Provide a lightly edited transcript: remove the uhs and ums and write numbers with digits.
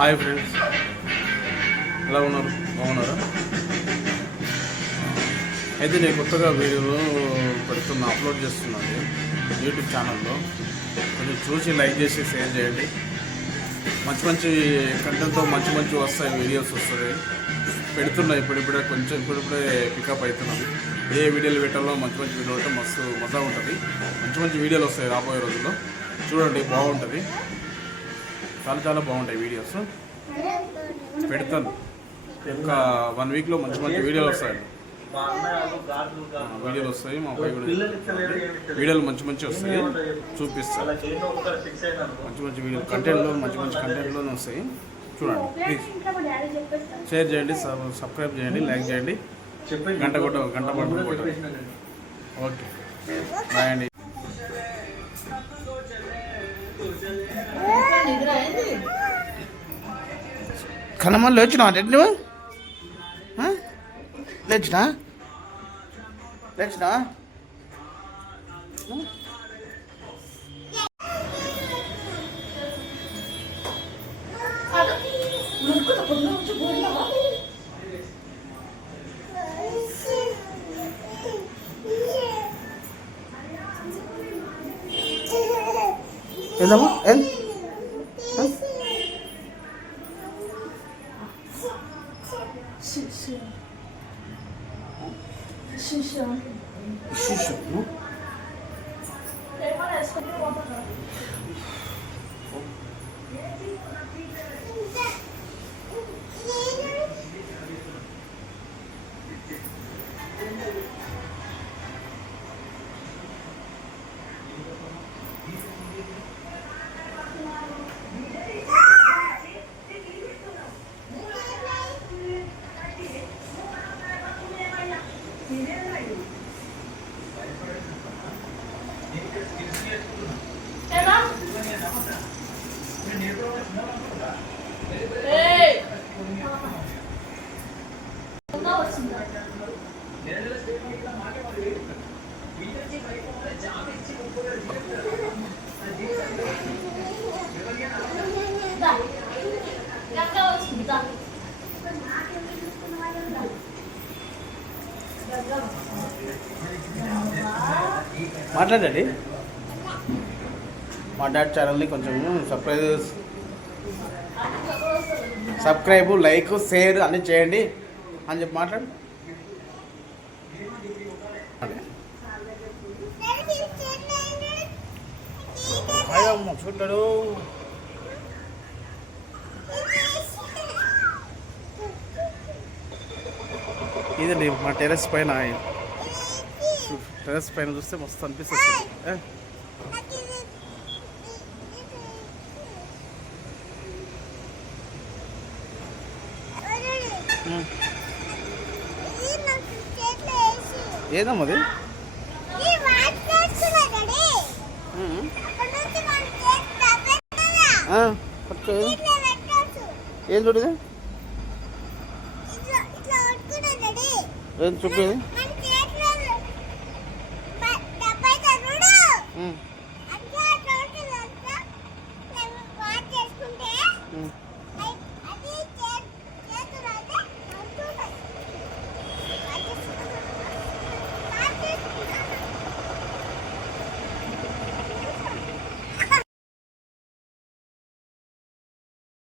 Hi friends, ఎలా ఉన్నారు? బాగున్నారా? అయితే నేను కొత్తగా వీడియోలు అప్లోడ్ చేస్తున్నాను యూట్యూబ్ ఛానల్లో. కొంచెం చూసి లైక్ చేసి షేర్ చేయండి. మంచి మంచి కంటెంట్తో మంచి వస్తాయి, వీడియోస్ వస్తాయి. పెడుతున్నాయి ఇప్పుడిప్పుడే పికప్ అవుతున్నాయి. ఏ వీడియోలు పెట్టాలో మంచి వీడియోలు అంటే మస్తు మజా ఉంటుంది. మంచి వీడియోలు వస్తాయి రాబోయే రోజుల్లో. చూడండి, బాగుంటుంది. చాలా బాగుంటాయి వీడియోస్. పెడతాను ఒక 1 వీక్లో మంచి వీడియోలు వస్తాయండి. వీడియోలు వస్తాయి. మా అబ్బాయి కూడా వీడియోలు మంచి వస్తాయి, చూపిస్తాను. మంచి వీడియోలు మంచి కంటెంట్లోనే వస్తాయి. చూడండి, ప్లీజ్ షేర్ చేయండి, సబ్స్క్రైబ్ చేయండి, లైక్ చేయండి, గంట పట్టు. ఓకే, బాయ్ అండి. కనమని లేచినా నువ్వు? లేచినా ఏదమ్మా? మాట్లాడండి. మా డాడ్ ఛానల్ని కొంచెం సబ్స్క్రైబ్, లైక్, షేర్ అన్నీ చేయండి అని చెప్పి మాట్లాడు. చూడాడు ఇదండి మా టెర్రస్ పైన చూస్తే మస్తు అనిపిస్తుంది. ఏదమ్మది? ఏం చూడదు? ఏం చూపేది?